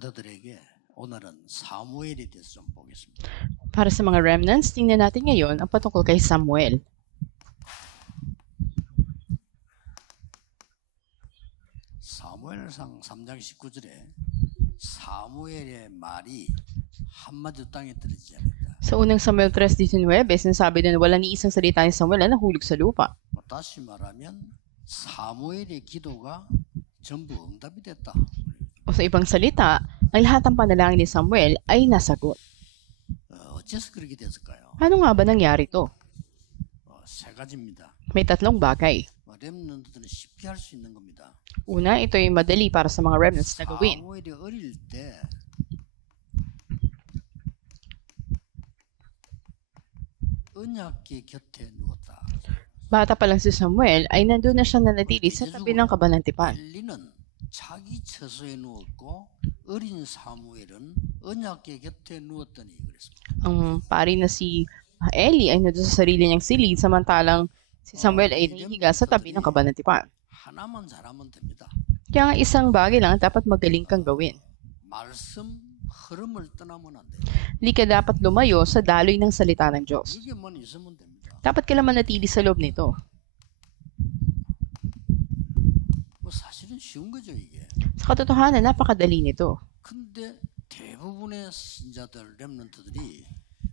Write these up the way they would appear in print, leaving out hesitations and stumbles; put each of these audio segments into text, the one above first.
렘넌트들에게 오늘은 사무엘에 대해서 좀 보겠습니다. Para sa mga remnants, tingnan natin ngayon ang patungkol kay Samuel. 사무엘상 3장 19절에 사무엘의 말이 한마디도 땅에 떨어지지 않았다. Sa unang Samuel 3:19, sinasabi doon wala ni isang salita ni Samuel na nahulog sa lupa. 다시 말하면 사무엘의 기도가 전부 응답이 됐다. O sa ibang salita, ang lahat ng panalangin ni Samuel ay nasagot. 어째서 그렇게 됐을까요? Ano nga ba nangyari to? 세 가지입니다. May tatlong bagay. 렘넌트들은 쉽게 할 수 있는 겁니다. Una, ito ay madali para sa mga remnants na gawin. 사무엘이 어릴 때 언약궤 곁에 누웠다. Bata pa lang si Samuel ay nandun na siya nanatili sa tabi ng kabanantipan. 엘리는 자기 처소에 누웠고 어린 사무엘은 언약궤 곁에 누웠더니 그랬습니다. Ang pari na si Eli ay nandun sa sarili niyang silid samantalang si Samuel ay nahihiga sa tabi ng kabanantipan. 하나만 잘하면 됩니다. Kaya nga isang bagay lang dapat magaling kang gawin. 말씀 흐름을 떠나면 안 돼요. Hindi ka dapat lumayo sa daloy ng salita ng Diyos. 이게만 있으면 됩니다. Dapat ka lang manatili sa loob nito. 뭐 사실은 쉬운 거죠 이게. Sa katotohanan, napakadali nito. 근데 대부분의 신자들, 렘넌트들이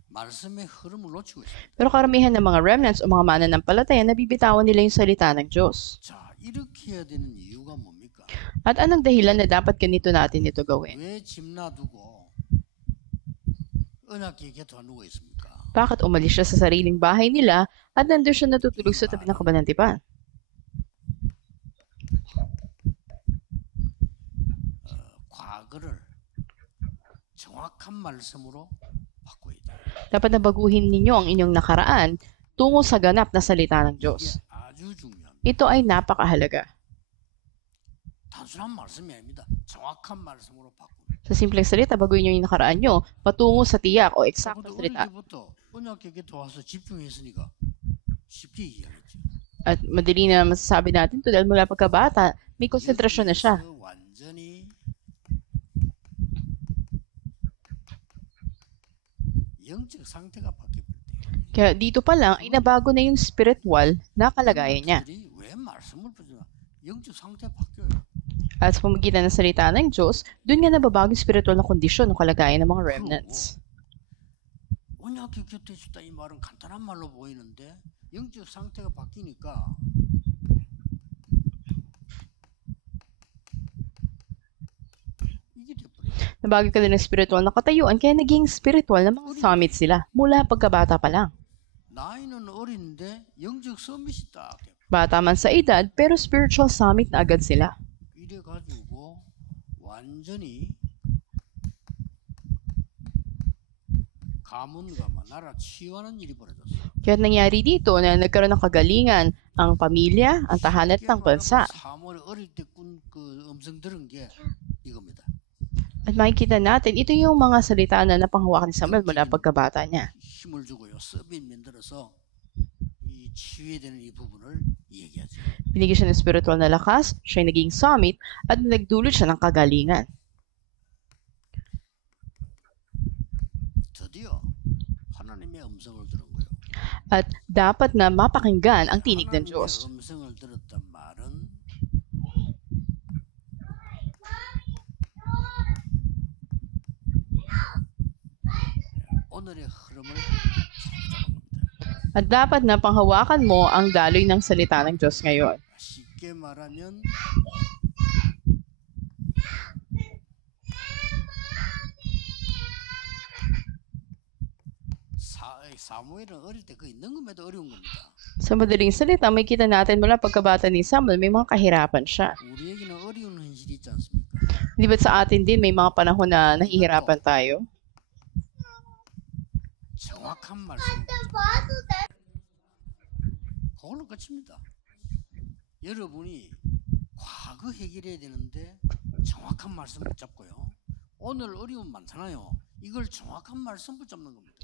말씀의 흐름을 놓치고 있습니다. Pero karamihan ng mga remnants o mga mananampalataya, nabibitawan nila yung salita ng Diyos. 자, 이렇게 해야 되는 이유가 뭡니까? At anong dahilan na dapat ganito natin ito gawin? 왜 집 놔두고 언약궤 곁에 누워 있습니까? Bakit umalis siya sa sariling bahay nila at nandun siya natutulog sa tabi ng kabanantipan? 과거를 정확한 말씀으로 바꿔야 돼요. Dapat na baguhin ninyo ang inyong nakaraan tungo sa ganap na salita ng 이게 Diyos. 아주 중요합니다. Ito ay napakahalaga. 단순한 말씀이 아닙니다. 정확한 말씀으로 바꾸는. Sa simpleng salita, baguhin nyo yung nakaraan nyo patungo sa tiyak o eksaktong 어릴 salita. 때부터 언약궤 곁에 와서 집중했으니까 쉽게 이해하겠죠. At madali na masasabi natin ito dahil mula pagkabata, may konsentrasyon na siya. 여기에서 완전히 영적 상태가 바뀌었을 때 Kaya dito pa lang ay nabago na yung spiritual na kalagayan niya. 렘넌트들이 왜 말씀을 붙이나 영적 상태 바뀌어요. At sa pamagitan ng salita ng Diyos, doon nga nababago yung spiritual na kondisyon o kalagayan ng mga remnants. 언약궤 곁에 있었다 이 말은 간단한 말로 보이는데 영적 상태가 바뀌니까 이게 돼버려요. Nabago ka din ng spiritual na katayuan kaya naging spiritual na mga summit sila mula pagkabata pa lang. 나이는 어린데 영적 서밋이 딱 돼요. Bata man sa edad pero spiritual summit na agad sila. 이래가지고 완전히 가문가마 나라 치유하는 일이 벌어졌어요. Kaya nangyari dito na nagkaroon ng kagalingan ang pamilya, ang tahanan at ang bansa. 사무엘 어릴 때 꾼 그 음성 들은 게 이겁니다. At makikita natin, ito yung mga salita na napanghawakan ni Samuel mula pagkabata niya. 힘을 주고요. 서밋 만들어서 이 치유해야 되는 이 부분을 얘기하죠. Binigyan siya ng spiritual na lakas, siya yung naging summit, at nagdulot siya ng kagalingan. 드디어 하나님의 음성을 들은 거예요. At dapat na mapakinggan ang tinig ng 하나님의 Diyos. 음성을 들었단 말은 오늘의 흐름을 잡는 겁니다. At dapat na panghawakan mo ang daloy ng salita ng Diyos ngayon. 쉽게 말하면 사무엘은 어릴 때 그 있는 것에도 어려운 겁니다. Sa madaling salita, may kita natin mula pagkabata ni Samuel, may mga kahirapan siya. 우리에게는 어려운 현실이 있지 않습니까? Di ba sa atin din, may mga panahon na nahihirapan tayo? 정확한 말씀. 그걸로 끝입니다. 여러분이 과거 해결해야 되는데 정확한 말씀 붙잡고요. 오늘 어려움 많잖아요. 이걸 정확한 말씀 붙잡는 겁니다.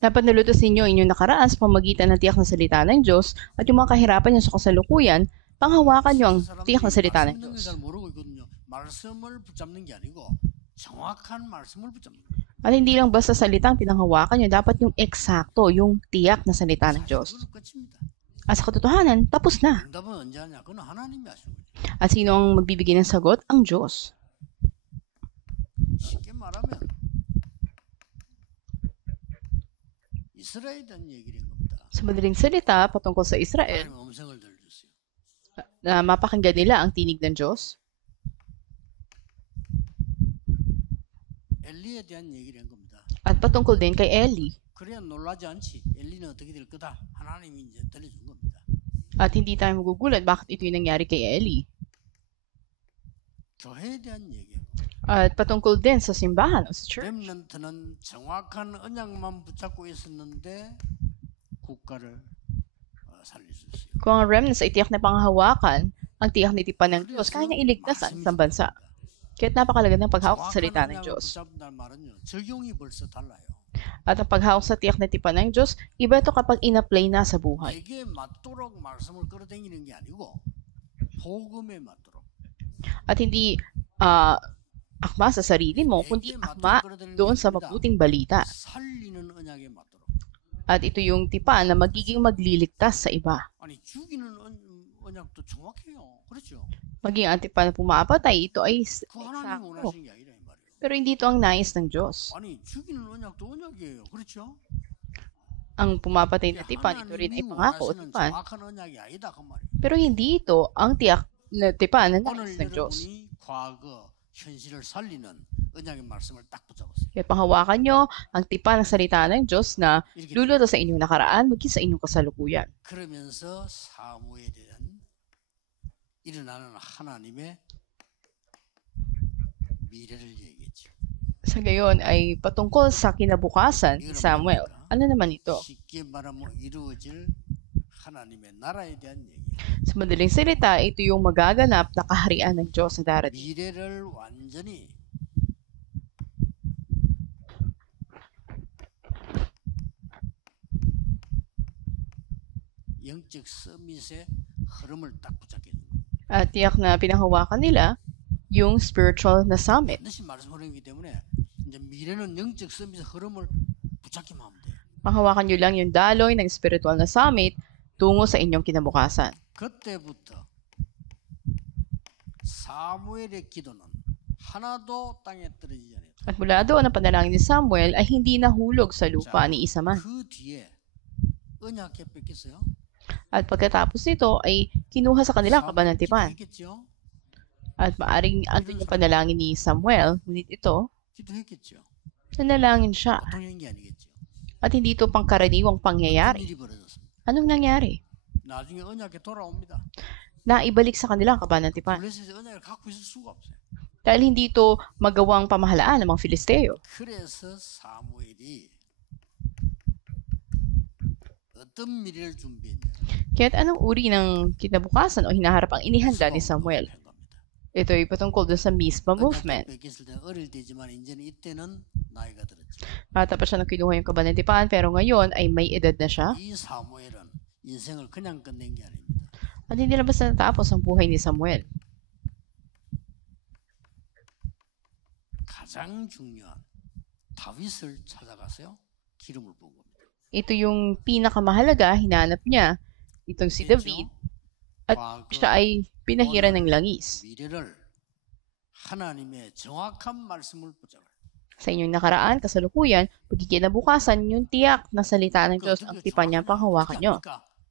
Dapat nalutusin niyo inyong nakaraan sa pamagitan ng tiyak na salita ng Diyos at yung mga kahirapan niyo sa kasalukuyan, panghawakan niyo ang tiyak na salita ng 말씀 있는 걸 Diyos. 잘 모르고 있거든요. 말씀을 붙잡는 게 아니고 정확한 말씀을 붙잡는 At hindi lang basta salitang pinanghawakan nyo, dapat yung eksakto, yung tiyak na salita ng 사실 Diyos. 그건 끝입니다. At sa katotohanan, tapos na. 응답은 언제 하냐? 그건 하나님이 하시는 거죠. At sino ang magbibigay ng sagot? Ang Diyos. 쉽게 말하면 이스라엘에 대한 얘기를 한 겁니다. Sa madaling salita, patungkol sa Israel, 하나님 음성을 들려줬어요. na mapakinggan nila ang tinig ng Diyos. 엘리에 대한 얘기를 한 겁니다. At patungkol din kay Eli. 그래야 놀라지 않지. 엘리는 어떻게 될 거다. 하나님이 이제 들려준 겁니다. At hindi tayo magugulat bakit ito yung nangyari kay Eli. 교회에 대한 얘기. At patungkol din sa simbahan o sa church. 렘넌트는 정확한 언약만 붙잡고 있었는데 국가를 살릴 수 있어요. Kung ang remnants ay tiyak na panghahawakan, ang tiyak na tipan ng Diyos, kaya niya iligtas ang isang bansa. Kaya't napakalaga ng paghawak sa salita ng Diyos. 붙잡는다는 말은요. 적용이 벌써 달라요. At ang paghawak sa tiyak na tipan ng Diyos, iba ito kapag in-apply na sa buhay. 내게 맞도록 말씀을 끌어당기는 게 아니고 복음에 맞도록. At hindi akma sa sarili mo, kundi akma doon sa mabuting balita. 살리는 언약에 맞도록. At ito yung tipan na magiging magliligtas sa iba. 아니 죽이는 언약도 정확해요. 그렇죠? Maging ang tipan na pumapatay, ito ay 그 하나님이 eksakto. 원하시는 게 아니라 이 말이에요. Pero hindi ito ang nais ng Diyos. 아니 죽이는 언약도 언약이에요. 그렇죠? Ang pumapatay na tipan, ito rin ay pangako o 원하시는 tipan. 정확한 언약이 아니다 그 말이에요. Pero hindi ito ang tiyak na tipan na 오늘 nais ng Diyos. 여러분이 과거 현실을 살리는 언약의 말씀을 딱 붙잡았어요. Kaya panghawakan nyo ang tipan ng salita ng Diyos na 이렇게 luluto sa inyong nakaraan, maging sa inyong kasalukuyan. 그러면서 사무에 대한 일어나는 하나님의 미래를 얘기했죠. Sa gayon ay patungkol sa kinabukasan ni Samuel. Ano naman ito? 쉽게 말하면 이루어질 하나님의 나라에 대한 얘기. Sa madaling salita, ito yung magaganap na kaharian ng Diyos na darating. 미래를 완전히 영적 서밋의 흐름을 딱 붙잡게 된 거예요. At tiyak na pinanghawakan nila yung spiritual na summit. 반드시 말씀 흐름이기 때문에 이제 미래는 영적 서밋의 흐름을 붙잡기만 하면 돼요. Panghawakan nyo lang yung daloy ng spiritual na summit tungo sa inyong kinabukasan. 그때부터 사무엘의 기도는 하나도 땅에 떨어지지 않았다. At mula doon, ang panalangin ni Samuel ay hindi nahulog sa lupa ni isa man. 그 뒤에 언약궤 뺏겼어요. At pagkatapos nito ay kinuha sa kanila ang kaban ng tipan. 기도했겠죠. At maaring andun yung panalangin ni Samuel, ngunit ito, 기도했겠죠. nanalangin siya. 보통 게 아니겠죠. At hindi ito pangkaraniwang 어떤 pangyayari. 일이 벌어졌습니다. Anong nangyari? 나중에 언약궤 돌아옵니다. Naibalik sa kanila ang kaban ng tipan. 블레셋의 언약을 갖고 있을 수가 없어요. Dahil hindi ito magawang pamahalaan ng mga Filisteo. 그래서 사무엘이 어떤 미래를 준비했냐. Kaya't anong uri ng kinabukasan o hinaharap ang inihanda ni Samuel? 한 겁니다. Ito ay patungkol doon sa Mispa movement. 뺏겼을 때 어릴 때지만 이제는 이때는 나이가 들었죠. Bata pa siya nang kinuha yung kaban ng tipan, pero ngayon ay may edad na siya. 이 사무엘은 인생을 그냥 끝낸 게 아닙니다. At hindi na basta natapos ang buhay ni Samuel. 가장 중요한 다윗을 찾아가서요. 기름을 부은 겁니다. Ito yung pinakamahalaga, hinanap niya itong si David at siya ay pinahiran ng langis. 미래를 하나님의 정확한 말씀을 붙잡아요. Sa inyong nakaraan, kasalukuyan, pagkikinabukasan, yung tiyak na salita ng Diyos ang tipan niya panghawakan nyo.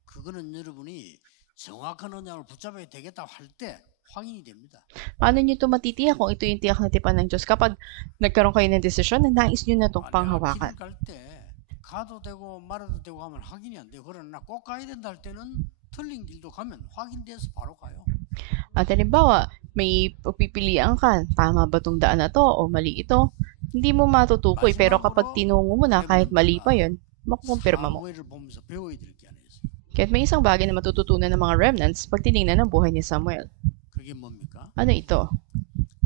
그거는 여러분이 정확한 언약을 붙잡아야 되겠다 할 때 확인이 됩니다. Paano nyo ito matitiyak kung ito yung tiyak na tipan ng Diyos kapag nagkaroon kayo ng desisyon na nais nyo na itong panghawakan? 갈때 가도 되고 말아도 되고 하면 확인이 안 돼요. 그러나 꼭 가야 된다 할 때는 틀린 길도 가면 확인돼서 바로 가요. At halimbawa, may pagpipilian ka, tama ba itong daan na to o mali ito? Hindi mo matutukoy, pero kapag tinungo mo na kahit mali pa yun, makukumpirma mo. 사무엘을 보면서 배워야 될 게 하나 있어요. Kaya't may isang bagay na matututunan ng mga remnants pag tinignan ng buhay ni Samuel. 그게 뭡니까? Ano ito?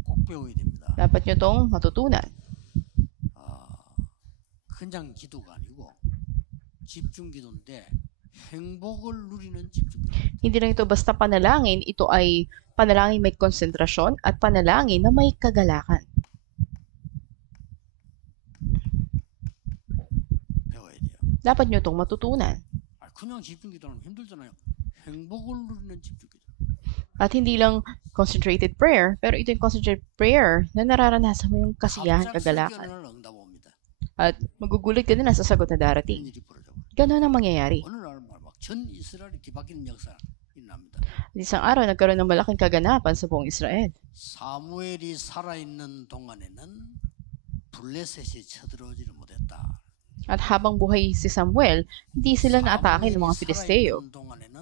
꼭 배워야 됩니다. Dapat nyo itong matutunan. 그냥 기도가 아니고 집중 기도인데 행복을 누리는 집중 기도. Hindi lang ito basta panalangin, ito ay panalangin may konsentrasyon at panalangin na may kagalakan. Dapat nyo itong matutunan. 그냥 집중기도는 힘들잖아요. 행복을 누리는 집중기도. At hindi lang concentrated prayer, pero ito yung concentrated prayer na nararanasan mo yung kasiyahan, 갑작스럽게 어느 kagalakan. 날 응답 옵니다. At magugulat ka na sa sagot na 그런 darating. 일이 벌어져. Ganun ang mangyayari. 어느 날 막 전 이스라엘이 뒤바뀌는 역사가 일어납니다. Isang araw, nagkaroon ng malaking kaganapan sa buong Israel. 사무엘이 살아있는 동안에는 블레셋이 쳐들어오지를 못했다. At habang buhay si Samuel, hindi sila naatake ng mga Filisteo. 살아있는 동안에는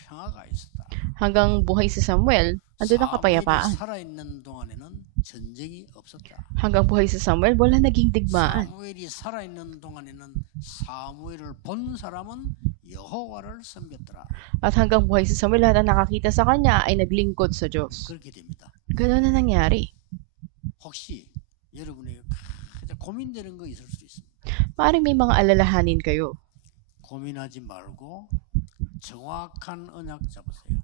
평화가 있었다. Hanggang buhay si Samuel, andun ang kapayapaan. 살아있는 동안에는 전쟁이 없었다. Hanggang buhay si Samuel, wala naging digmaan. 사무엘이 살아있는 동안에는 사무엘을 본 사람은 여호와를 섬겼더라. At hanggang buhay si Samuel, lahat ang nakakita sa kanya ay naglingkod sa Diyos. 그렇게 됩니다. Ganun na nangyari. 혹시 여러분에게 가장 고민되는 거 있을 수 있습니다. Maaaring may mga alalahanin kayo. 고민하지 말고 정확한 언약 잡으세요.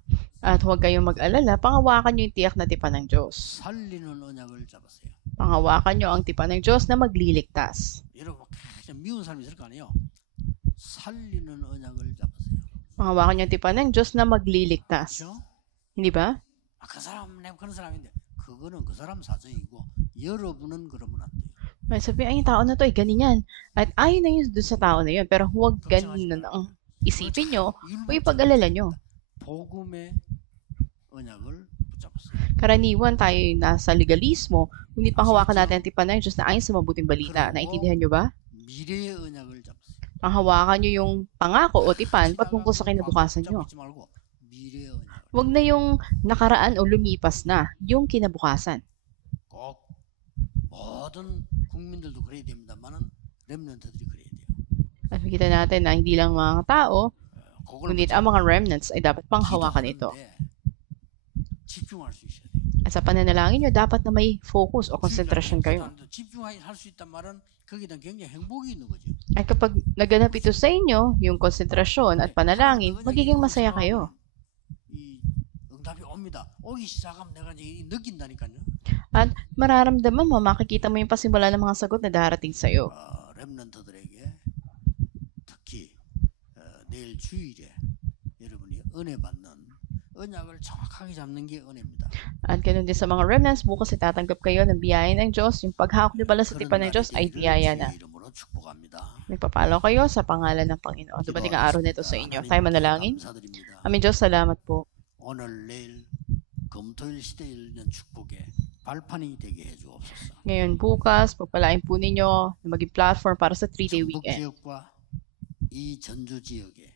At huwag kayong mag-alala, pangawakan nyo yung tiyak na tipan ng Diyos. 살리는 언약을 잡으세요. Pangawakan nyo ang tipan ng Diyos na magliligtas. 여러분 가장 미운 사람이 있을 거 아니에요. 살리는 언약을 잡으세요. Pangawakan nyo ang tipan ng Diyos na magliligtas. 그렇죠? Hindi ba? 그 사람 내가 그런 사람인데 그거는 그 사람 사정이고 여러분은 그러면 안 돼요. May sabi, ay, yung tao na to, ay ganyan. At ayun na yun doon sa tao na yun. Pero huwag ganun ang isipin nyo o ipag-alala nyo. 복음의 언약을 붙잡았어요. Karaniwan tayo yung nasa legalismo, ngunit panghawakan natin ang tipan ng Diyos na ayon sa mabuting balita. Naintindihan nyo ba? 미래의 언약을 잡았어요. Panghawakan nyo yung pangako o tipan patungkol sa kinabukasan nyo. 붙잡지 말고 미래의 언약. Huwag na yung nakaraan o lumipas na, yung kinabukasan. 꼭 모든 국민들도 그래야 됩니다만은 렘넌트들이 그래야 돼요. At makita natin na hindi lang mga tao, 그걸 ngunit ang mga remnants ay dapat panghawakan ito. 기도하는데 집중할 수 있어야 돼요. At sa pananalangin nyo, dapat na may focus o konsentrasyon kayo. 집중할 수 있단 말은 거기에 대한 굉장히 행복이 있는 거죠. At kapag naganap ito sa inyo, yung konsentrasyon at panalangin, magiging masaya kayo. 이 응답이 옵니다. 오기 시작하면 내가 이제 느낀다니까요. At mararamdaman mo, makikita mo yung pasimula ng mga sagot na darating sa iyo. 렘넌트들에게 특히 내일 주일에 여러분이 은혜 받는 언약을 정확하게 잡는 게 은혜입니다. At ganoon din sa mga remnants, bukas itatanggap kayo ng biyaya ng Diyos. Yung paghawak niyo pala sa tipan ng Diyos ay biyaya na. 이름으로 축복합니다. Nagpapalo kayo sa pangalan ng Panginoon. Dumating ang araw nito sa inyo. Tayo manalangin. 감사드립니다. Aming Diyos, salamat po. 오늘 내일 금토일 시대에 있는 축복에 발판이 되게 해주옵소서. Ngayon bukas, pagpalain po ninyo na maging platform para sa 3-day 전북 weekend. 지역과 이 전주 지역에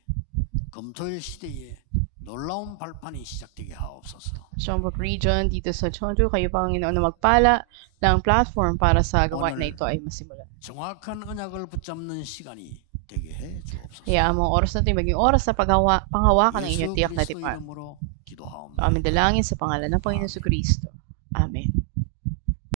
금토일 시대에 놀라운 발판이 시작되게 하옵소서. Songbook region, dito sa Chonju, kayo Panginoon na magpala ng platform para sa gawain na ito ay masimulan. 정확한 언약을 붙잡는 시간이 되게 해 주옵소서. Kaya ang mga oras na ito ay maging oras sa panghawakan ng inyong 예수 tiyak na 그리스도 tipan. 이름으로 기도하옵나이다. Aming dalangin sa pangalan ng Panginoon Kristo. Amen.